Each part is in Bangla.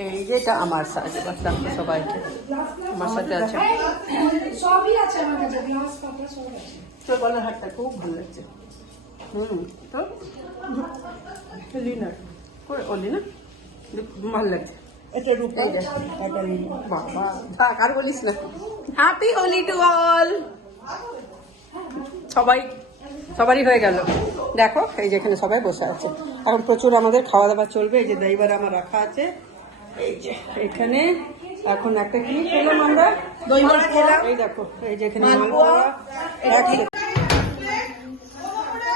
এই যে এটা আমার সাজ, এবার দেখো সবাইকে আমার সাথে আছে। সবই আছে আমার কাছে, গ্লাস পাতা সব আছে। তোর গলার হারটা খুব ভালো লাগছে। তো লিনার করে ওলি না, ভালো লাগছে। এটা রূপা, বাবা থাক আর বলিস না। Happy Holi to all. সবারই হয়ে গেল। দেখো এই যে এখানে সবাই বসে আছে। এখন প্রচুর আমাদের খাওয়া দাওয়া চলবে। এই যে দইবার আমার রাখা আছে, এই যে এখানে এখন একটা কি খেলাম আমরা, দই বড়া খেলাম। এই দেখো এই যে এখানে মালপোয়া।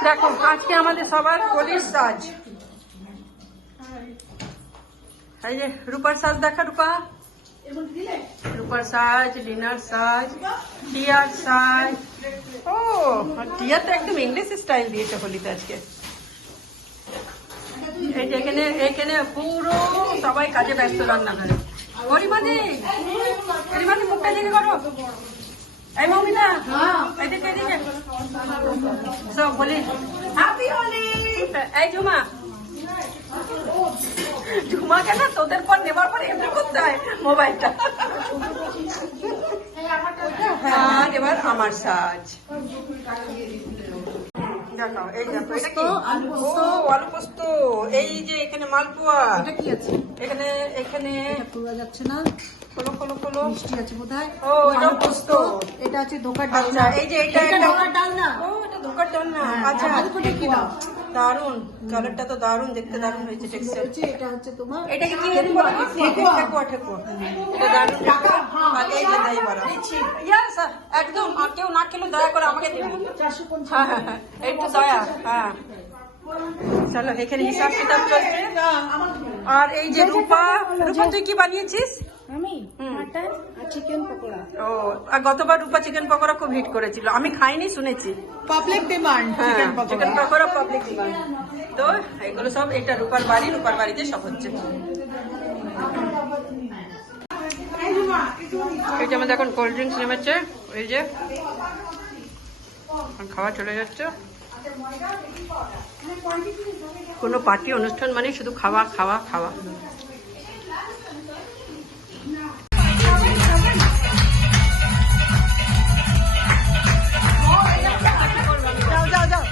দেখো আজকে আমাদের সবার হোলির সাজ। এই যে রূপার সাজ দেখা, রূপার সাজ, লিনার সাজ, টিয়ার সাজ। ও টিয়া তো একদম ইংলিশ স্টাইল দিয়েছে হোলিতে আজকে। এই যে এখানে পুরো সবাই কাজে ব্যস্ত রান্না করে। গরিমানি মুখটা দিকে করো। এই মমিতা এদিকে সব হোলি, হ্যাপি হোলি। এই ঝুমাকে না তোদের পর নেবার পর এমনি করতে হয় মোবাইলটা। আর এবার আমার সাজ দেখাও। এই দেখো এটা কি? আলু পোস্ত। এই যে এখানে মালপোয়া। এটা কি আছে? এখানে পুরো যাচ্ছে না, খোলো মিষ্টি আছে বোধহয়। ও এটা পোস্ত। এটা আছে ধোকার ডালনা। এই যে এটা ধোকার ডালনা। ও এটা ধোকার ডালনা। আচ্ছা কি দাও? দারুন, কালারটা তো দারুন, দেখতে দারুন হয়েছে টেক্সচার। এটা হচ্ছে তোমার, এটাকে কি বলে? ঠেকুয়া। এটা দারুন। আর এই যে দই বড়া। ইয়েস একদম। আর কেউ না খেলে দয়া করে আমাকে দিন। 450। হ্যাঁ একটু দয়া। হ্যাঁ চলো এখানে হিসাব কিতাব চলছে। আর এই যে রূপা তুই কি বানিয়েছিস? আমি মাটন আর চিকেন পকোড়া। ও আর গতবার রূপা চিকেন পকোড়া খুব হিট করেছিল, আমি খাইনি, শুনেছি। Public demand chicken pakora public demand. তো এগুলো সব, এটা রূপার বাড়িতে সব হচ্ছে। এই যে আমাদের এখন কোল্ড ড্রিঙ্কস নেমেছে। এই যে খাওয়া চলে যাচ্ছে। কোনো পার্টি অনুষ্ঠান মানে শুধু খাওয়া। যাও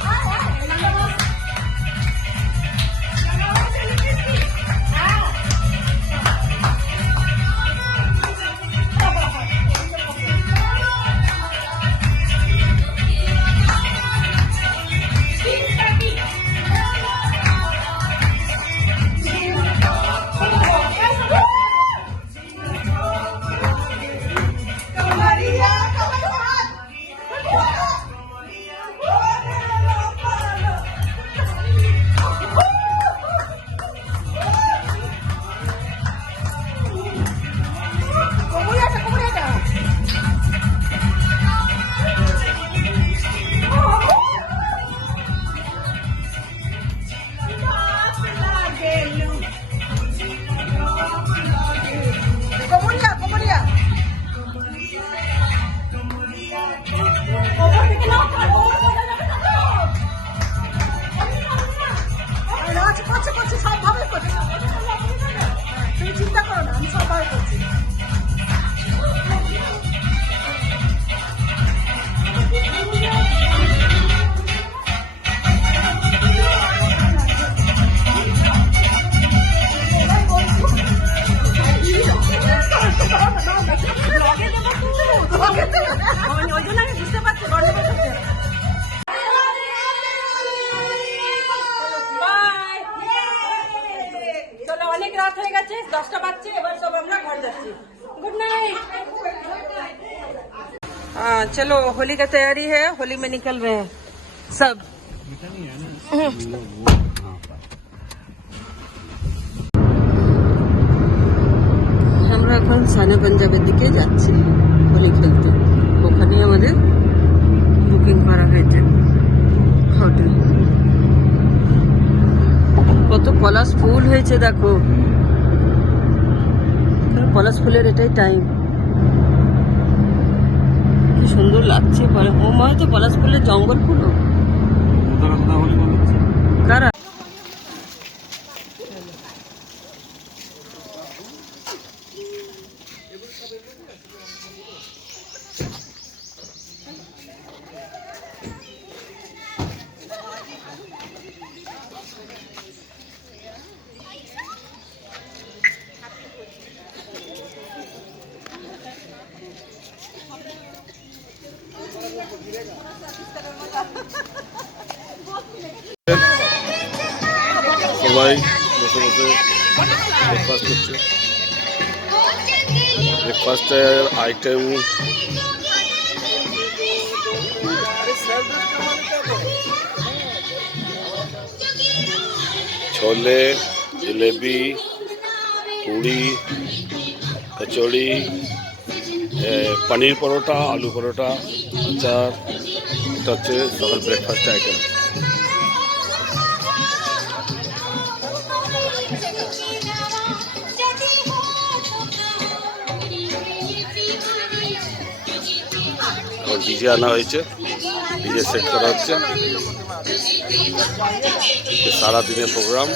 রাত হয়ে গেছে, 10টা বাজছে, এবার সব আমরা ঘর যাচ্ছি। Good night. चलो होली का तैयारी है, होली में निकल रहे हैं सब। আমরা এখন সানা পাঞ্জাবের দিকে যাচ্ছি হোলি খেলতে। ওখানে আমাদের বুকিং করা হয়েছে হোটেল। কত পলাশ ফুল হয়েছে দেখো, পলাশ ফুলের এটাই টাইম। কি সুন্দর লাগছে। ও মনে হচ্ছে পলাশ ফুলের জঙ্গল ফুল। কারা সবাই বসে বসে ব্রেকফাস্ট করছে। ব্রেকফাস্টের আইটেম छोले, जिलेबी, पूड़ी, कचौड़ी, पनीर परोटा, आलू परोटा, अचार, এটা হচ্ছে সকাল ব্রেকফাস্ট আইটেম। এখন ডিজে আনা হয়েছে, ডিজে সেট করা হচ্ছে, সারাদিনের প্রোগ্রাম।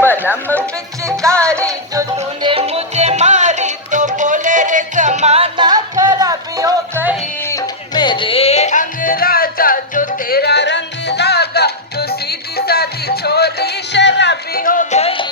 बलम पिचकारी जो तूने मुझे मारी तो बोले रे जमाना खराबी हो गई मेरे अंगराजा जो तेरा रंग लागा तो सीधी सादी छोरी शराबी हो गई।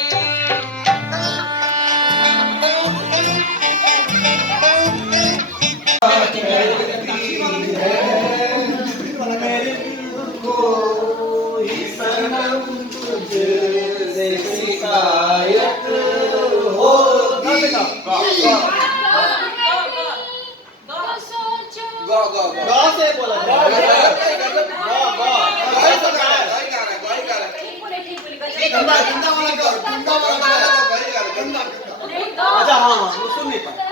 अच्छा हाँ सुन नहीं पाया।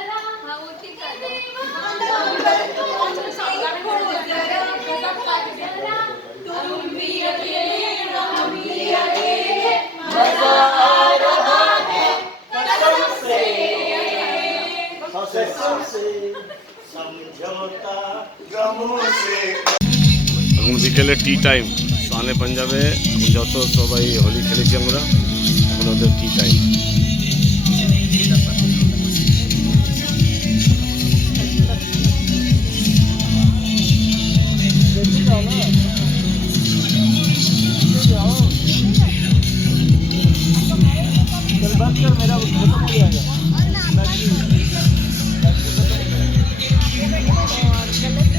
এখন বিকেলে টি টাইম সানে পাঞ্জাবে এখন যত সবাই হোলি খেলেছি আমরা এখন ওদের টি টাইম। और गलत